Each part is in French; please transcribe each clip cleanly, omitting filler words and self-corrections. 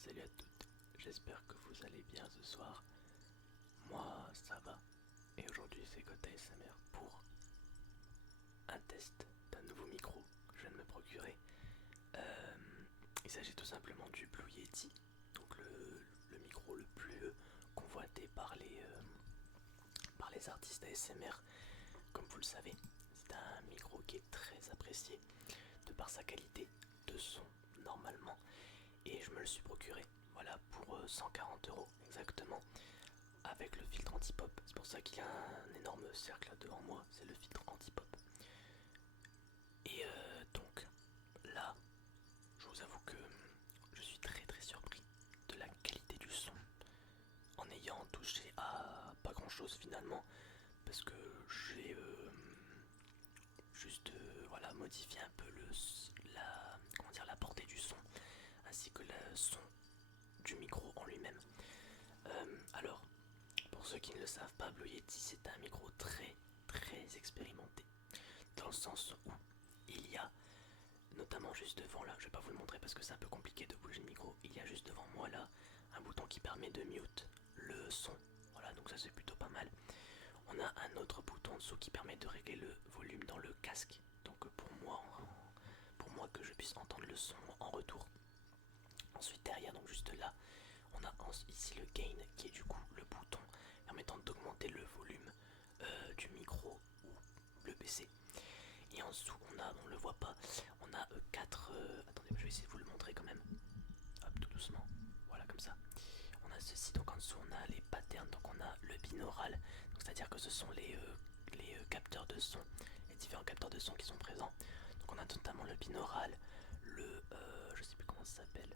salut à toutes, j'espère que vous allez bien ce soir. Moi ça va, et aujourd'hui c'est Gotha SMR pour un test d'un nouveau micro que je viens de me procurer. Euh, il s'agit tout simplement du Blue Yeti, donc le micro le plus convoité par les artistes ASMR. Comme vous le savez, c'est un micro qui est très apprécié de par sa qualité de son normalement, et je me le suis procuré, voilà, pour 140 € exactement, avec le filtre anti-pop. C'est pour ça qu'il y a un énorme cercle devant moi, c'est le filtre anti-pop. Et donc là, je vous avoue que je suis très surpris de la qualité du son, en ayant touché à pas grand chose finalement, parce que j'ai juste voilà, modifié un peu la portée du son, ainsi que le son du micro en lui-même. Alors, pour ceux qui ne le savent pas, Blue Yeti c'est un micro très expérimenté, dans le sens où il y a, notamment juste devant là, je vais pas vous le montrer parce que c'est un peu compliqué de bouger le micro, il y a juste devant moi là un bouton qui permet de mute le son, voilà, donc ça c'est plutôt pas mal. On a un autre bouton en dessous qui permet de régler le volume dans le casque, donc pour moi que je puisse entendre le son en retour. Ensuite derrière, donc juste là, on a ici le gain qui est du coup le bouton permettant d'augmenter le volume du micro ou le PC. Et en dessous on a, on le voit pas, on a 4... attendez, je vais essayer de vous le montrer quand même. Hop, tout doucement, voilà comme ça. On a ceci, donc en dessous on a les patterns, donc on a le binaural, c'est à dire que ce sont les capteurs de son, les différents capteurs de son qui sont présents. Donc on a notamment le binaural, le je sais plus comment ça s'appelle,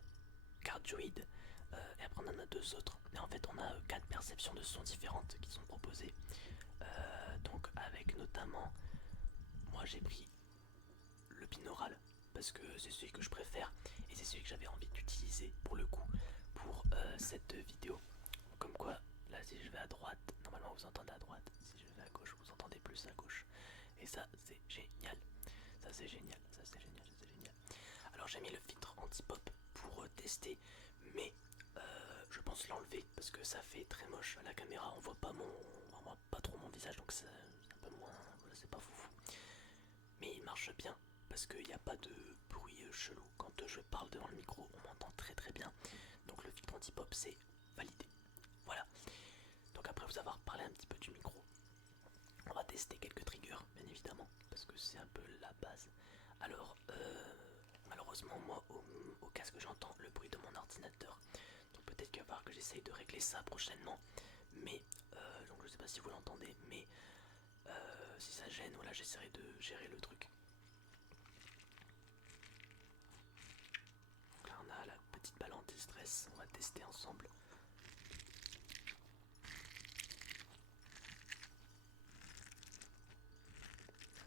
cardioïde, et après on en a deux autres. Et en fait on a quatre perceptions de son différentes qui sont proposées. Donc avec notamment, moi j'ai pris le binaural parce que c'est celui que je préfère et c'est celui que j'avais envie d'utiliser pour le coup pour cette vidéo. Comme quoi, là si je vais à droite, normalement vous entendez à droite, si je vais à gauche vous entendez plus à gauche. Et ça c'est génial, ça c'est génial, ça c'est génial, ça c'est génial. Alors j'ai mis le filtre anti-pop pour tester, mais je pense l'enlever parce que ça fait très moche à la caméra, on voit pas trop mon visage, donc c'est un peu moins, voilà, c'est pas foufou. Mais il marche bien parce qu'il n'y a pas de bruit chelou. Quand je parle devant le micro, on m'entend très bien. Donc le filtre anti-pop c'est validé. Voilà. Donc après vous avoir parlé un petit peu du micro, on va tester quelques triggers bien évidemment parce que c'est un peu la base. Alors malheureusement moi au casque j'entends le bruit de mon ordinateur. Donc peut-être qu'il va falloir que j'essaye de régler ça prochainement. Mais donc je sais pas si vous l'entendez, mais si ça gêne, voilà, j'essaierai de gérer le truc. Donc là on a la petite balle anti-stress, on va tester ensemble.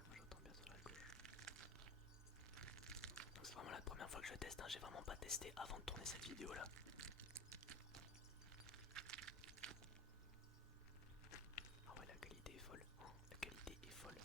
Moi j'entends bien sur la gauche. C'est vraiment la première fois que je teste, hein. J'ai vraiment pas testé avant de tourner cette vidéo là. Ah ouais, la qualité est folle, oh, la qualité est folle.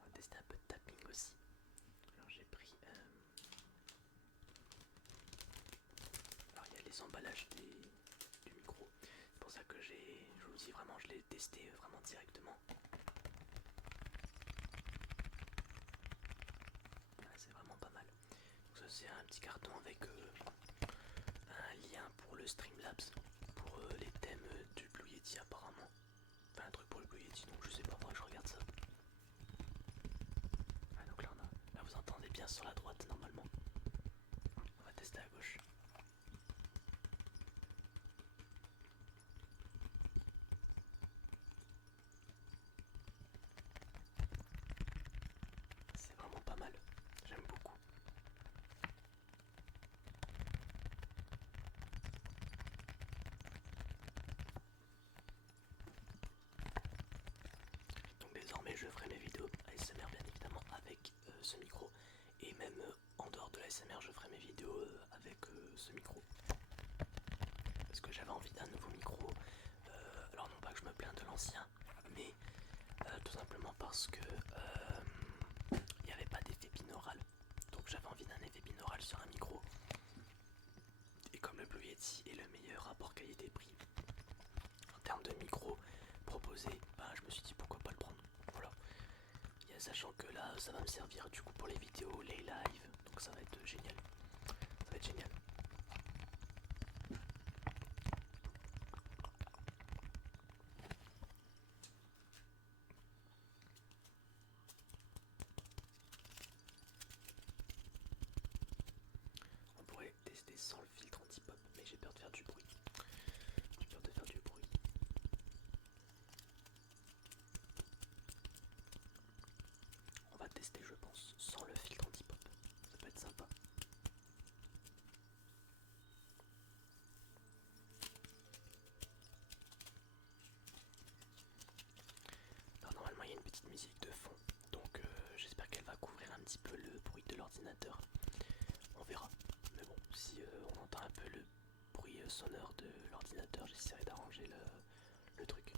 On va tester un peu de tapping aussi. Alors j'ai pris... Alors il y a les emballages du micro. C'est pour ça que je vous dis vraiment, je l'ai testé vraiment directement. Voilà, c'est vraiment pas mal. Donc ça c'est un petit carton avec un lien pour le Streamlabs, pour les thèmes du Blue Yeti apparemment. Enfin un truc pour le Blue Yeti, donc je sais pas, moi je regarde ça. Ah, donc là, là vous entendez bien sur la droite normalement. On va tester à gauche. C'est vraiment pas mal, j'aime beaucoup. ce micro. Et même en dehors de la SMR, je ferai mes vidéos avec ce micro. Parce que j'avais envie d'un nouveau micro. Alors non pas que je me plains de l'ancien, mais tout simplement parce que il n'y avait pas d'effet binaural. Donc j'avais envie d'un effet binaural sur un micro. Et comme le Blue Yeti est le meilleur rapport qualité-prix en termes de micro proposé, bah, je me suis dit pourquoi pas le prendre. Voilà. Et sachant que là ça va me servir du coup pour les vidéos, les lives, donc ça va être génial. Ça va être génial. On pourrait tester sans le filtre anti-pop, mais j'ai peur de faire du bruit. J'ai peur de faire du bruit. On va tester, je pense, sans le filtre anti-pop. Ça peut être sympa. Alors normalement il y a une petite musique de fond, donc j'espère qu'elle va couvrir un petit peu le bruit de l'ordinateur. On verra. Mais bon, si on entend un peu le bruit sonore de l'ordinateur, j'essaierai d'arranger le truc.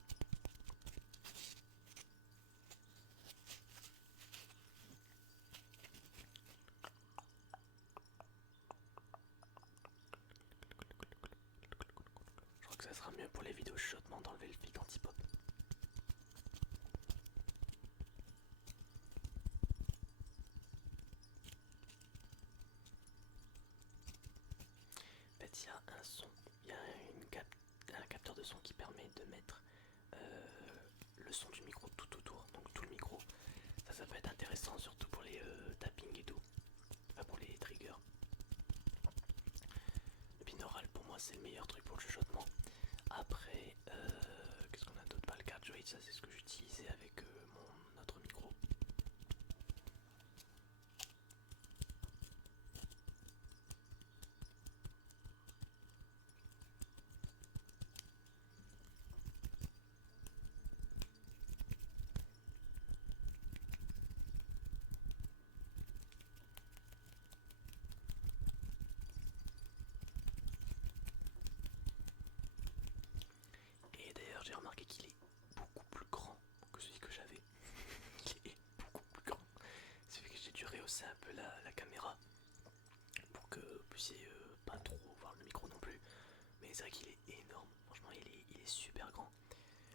Je crois que ça sera mieux pour les vidéos chuchotement d'enlever le filtre anti-pop. En fait, il y a un son, il y a un capteur de son qui permet de mettre le son du micro tout autour, donc tout le micro. Ça peut être intéressant, surtout pour les tapping et tout, enfin pour les triggers. Le binaural pour moi c'est le meilleur truc pour le chuchotement. Après, qu'est-ce qu'on a d'autre? Bah, le cardioid, ça c'est ce que j'utilisais avec mon autre micro. Et d'ailleurs j'ai remarqué qu'il est beaucoup plus grand que celui que j'avais. Il est beaucoup plus grand. C'est fait que j'ai dû rehausser un peu la caméra pour que vous puissiez pas trop voir le micro non plus. Mais c'est vrai qu'il est énorme, franchement il est super grand.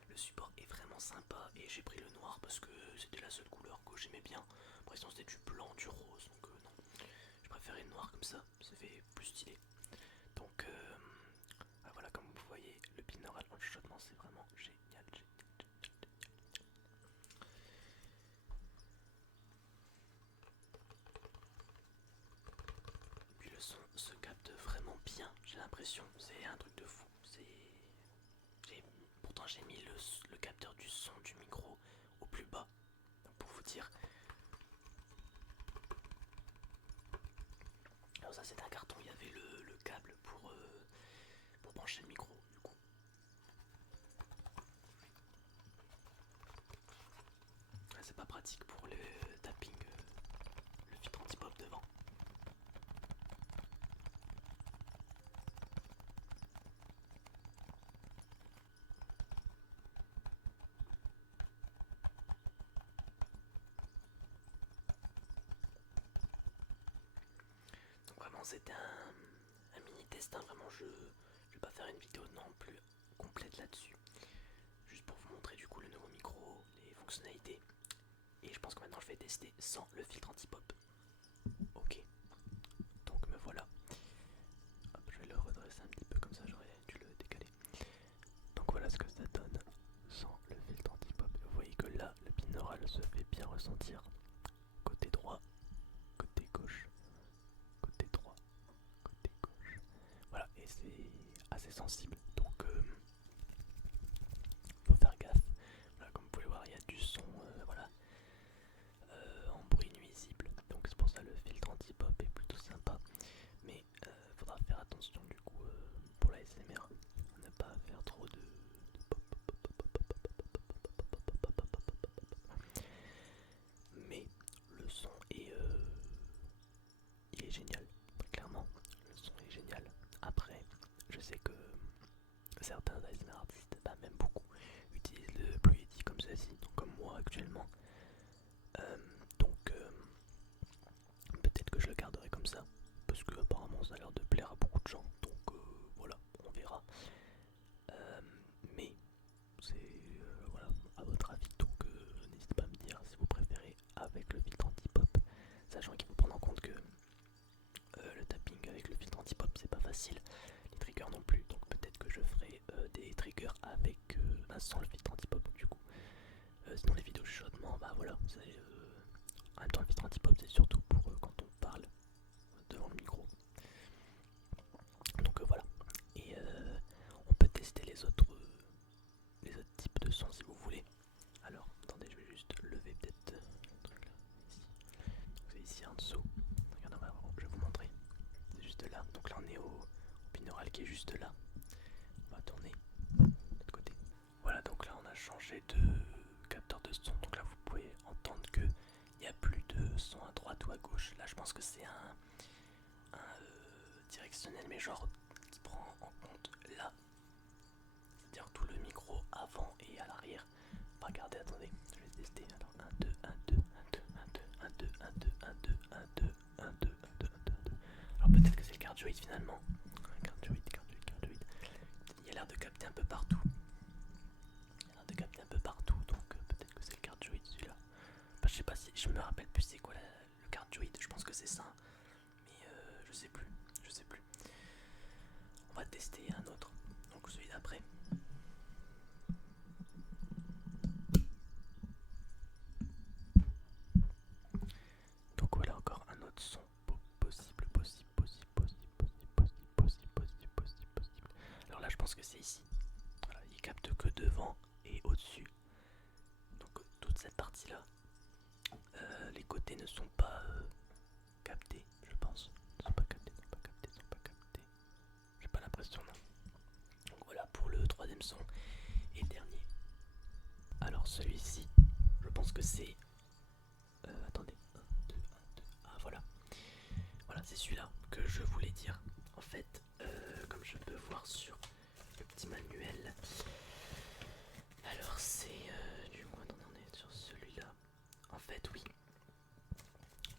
Le support est vraiment sympa et j'ai pris le noir parce que c'était la seule couleur que j'aimais bien. Après sinon c'était du blanc, du rose, donc non. Je préférais le noir comme ça fait plus stylé. Donc voilà, comme vous voyez, le binaural en chuchotement c'est vraiment génial. Puis le son se capte vraiment bien, j'ai l'impression, c'est un truc de fou. Pourtant j'ai mis le capteur du son du micro au plus bas, pour vous dire. Alors ça c'est un carton, il y avait le câble pour brancher le micro du coup. C'est pas pratique pour le tapping, le filtre anti-pop devant. Donc vraiment c'était un mini test, hein. Vraiment je vais pas faire une vidéo non plus complète là-dessus. Juste pour vous montrer du coup le nouveau micro, les fonctionnalités. Et je pense que maintenant je vais tester sans le filtre anti-pop. Ok, donc me voilà. Hop, je vais le redresser un petit peu comme ça, j'aurais dû le décaler. Donc voilà ce que ça donne sans le filtre anti-pop. Vous voyez que là, le binaural se fait bien ressentir. Côté droit, côté gauche, côté droit, côté gauche. Voilà, et c'est assez sensible. Donc faut faire gaffe. Voilà, comme vous pouvez voir, il y a du son, voilà, en bruit nuisible. Donc c'est pour ça le filtre anti-pop est plutôt sympa. Mais faudra faire attention du coup pour la SMR, ne pas faire trop de pop. Mais le son est sais que certains ASMR artistes, même beaucoup, utilisent le Blue Yeti comme ceci, donc comme moi actuellement. Euh, donc peut-être que je le garderai comme ça, parce que apparemment ça a l'air de plaire à beaucoup de gens, donc voilà, on verra. Euh, mais c'est voilà, à votre avis, donc n'hésitez pas à me dire si vous préférez avec le filtre anti-pop, sachant qu'il faut prendre en compte que le tapping avec le filtre anti-pop c'est pas facile, les triggers non plus, donc peut-être que je ferai des triggers avec sans le filtre anti-pop du coup. Sinon les vidéos chuchotement, voilà, en même temps le filtre anti-pop c'est surtout pour quand on parle devant le micro. Donc voilà, et on peut tester les autres types de sons si vous voulez. Alors attendez, je vais juste lever peut-être le truc là, ici. Donc c'est ici en dessous, regardez, je vais vous montrer, c'est juste là, donc là on est au binaural qui est juste là. On va tourner de l'autre côté. Voilà, donc là on a changé de capteur de son, donc là vous pouvez entendre que il n'y a plus de son à droite ou à gauche. Là je pense que c'est un directionnel, mais genre qui prend en compte là, c'est-à-dire tout le micro avant et à l'arrière. Regardez, attendez, je vais tester. Alors 1, 2, 1, 2, 1, 2, 1, 2, 1, 2, 1, 2, 1, 2, 1, 2, 1, 2, 1, 2, 1, 2. Alors peut-être que c'est le cardioïde finalement. Cardioïde. Il a l'air de capter un peu partout. Donc peut-être que c'est le cardioïde celui-là. Je sais pas si je me rappelle plus c'est quoi le cardioïde. Je pense que c'est ça, mais je sais plus. On va tester un autre. Donc celui d'après. Donc voilà encore un autre son possible. Alors là je pense que c'est ici. Voilà, il capte que devant et au-dessus. Donc toute cette partie là. Les côtés ne sont pas captés, je pense. Ne sont pas captés. J'ai pas l'impression, non. Donc voilà pour le troisième son et dernier. Alors celui-ci, je pense que c'est... attendez. 1, 2, 1, 2. Ah voilà. Voilà, c'est celui-là que je voulais dire. En fait, comme je peux voir sur le petit manuel. Alors c'est... du coup, attendez, on est sur celui-là. En fait, oui.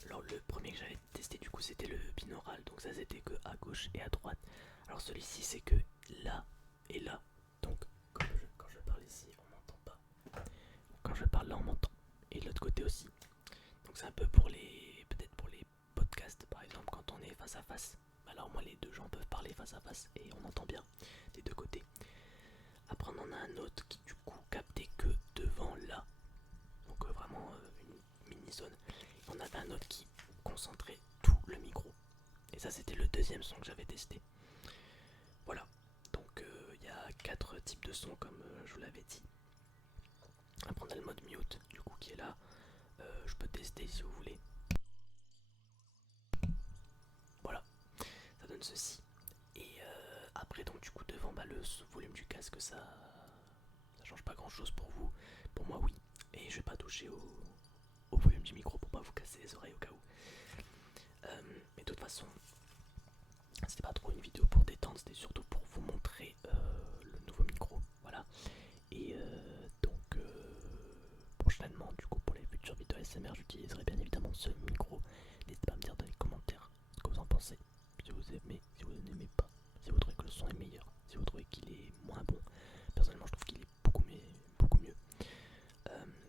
Alors le premier que j'avais testé du coup c'était le binaural, donc ça c'était que à gauche et à droite. Alors celui-ci c'est que là et là, donc quand je parle ici on m'entend pas, quand je parle là on m'entend, et de l'autre côté aussi. Donc c'est un peu pour les, peut-être pour les podcasts par exemple quand on est face à face. Alors moi les deux gens peuvent parler face à face et on entend bien des deux côtés. Après on en a un autre qui du coup captait que devant là, donc vraiment une mini zone. On avait un autre qui concentrait tout le micro. Et ça c'était le deuxième son que j'avais testé. Voilà. Donc il y a 4 types de sons comme je vous l'avais dit. Après on a le mode mute du coup qui est là. Je peux tester si vous voulez. Voilà. Ça donne ceci. Et après donc du coup devant le volume du casque ça change pas grand chose pour vous. Pour moi oui. Et je vais pas toucher au volume du micro pour pas vous casser les oreilles au cas où. Mais de toute façon, c'était pas trop une vidéo pour détendre, c'était surtout pour vous montrer le nouveau micro. Voilà. Et donc, prochainement, du coup, pour les futures vidéos ASMR, j'utiliserai bien évidemment ce micro. N'hésitez pas à me dire dans les commentaires ce que vous en pensez. Si vous aimez, si vous n'aimez pas, si vous trouvez que le son est meilleur, si vous trouvez qu'il est moins bon. Personnellement, je trouve qu'il est beaucoup mieux.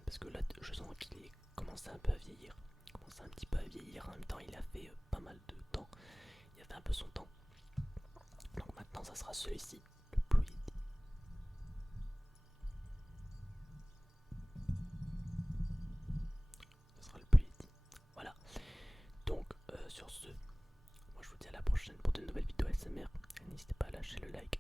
Parce que là, je sens qu'il commence un peu à vieillir. Un petit peu à vieillir, en même temps il a fait pas mal de temps, il a fait un peu son temps, donc maintenant ça sera celui-ci, le Blue Yeti. Ça sera le Blue Yeti, voilà. Donc sur ce, moi je vous dis à la prochaine pour de nouvelles vidéos ASMR. N'hésitez pas à lâcher le like,